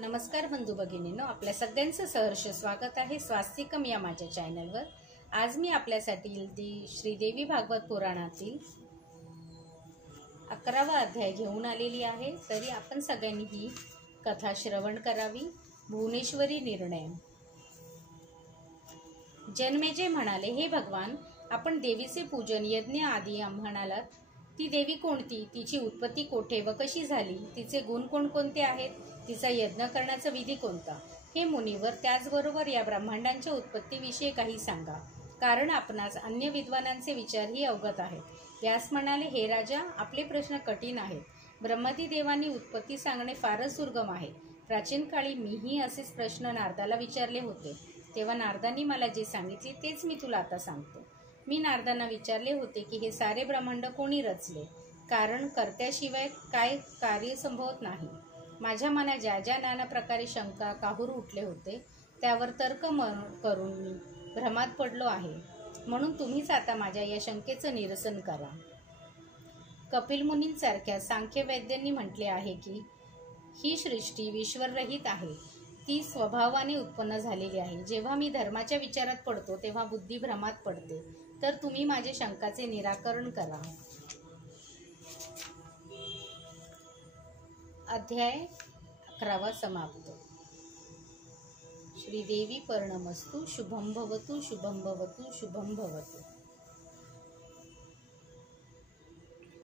नमस्कार बंधू भगिनींनो, आपल्या सगळ्यांचं सहर्ष स्वागत आहे स्वास्तिकम या माझ्या चॅनलवर। आज मी आपल्यासाठी श्रीदेवी भागवत पुराणातील 11वा अध्याय घेऊन आलेली आहे। तरी आपण सगळ्यांनी ही कथा श्रवण करावी। भुवनेश्वरी निर्णय। जन्मेजय म्हणाले, हे भगवान, आपण देवीचे पूजन यज्ञ आदी म्हणालात, ती देवी कोणती, तिची उत्पत्ती कोठे व कशी झाली, तिचे गुण कोणकोणते आहेत, तिचा यज्ञ करण्याचा विधी कोणता, हे मुनिवर, त्याचबरोबर या ब्रह्मांडांच्या उत्पत्तीविषयी काही सांगा, कारण आपणास अन्य विद्वानांचे विचारही अवगत आहेत। व्यास म्हणाले, हे राजा, आपले प्रश्न कठीण आहेत। ब्रह्मादी देवांनी उत्पत्ती सांगणे फारच दुर्गम आहे। प्राचीन काळी मीही असेच प्रश्न नारदाला विचारले होते, तेव्हा नारदांनी मला जे सांगितले तेच मी तुला आता सांगतो। मी नारदांना विचारले होते की हे सारे ब्रह्मांड कोणी रचले, कारण कर्त्याशिवाय काय कार्य संभवत नाही। माझ्या मनात ज्या ज्या नाना प्रकारे शंका काहूर उठले होते, त्यावर तर्क करून मी भ्रमात पडलो आहे, म्हणून तुम्हीच आता माझ्या या शंकेचं निरसन करा। कपिल मुनींसारख्या सांख्य वैद्यांनी म्हटले आहे की ही सृष्टी विश्वरहित आहे, ती स्वभावाने उत्पन्न झालेली आहे। जेव्हा मी धर्माच्या विचारात पडतो तेव्हा बुद्धी भ्रमात पडते, तर तुम्ही माझे शंकाचे निराकरण करा। अध्याय 11वा समाप्त। श्रीदेवी पर्णमस्तु। शुभं भवतु, शुभं भवतु, शुभं भवतु।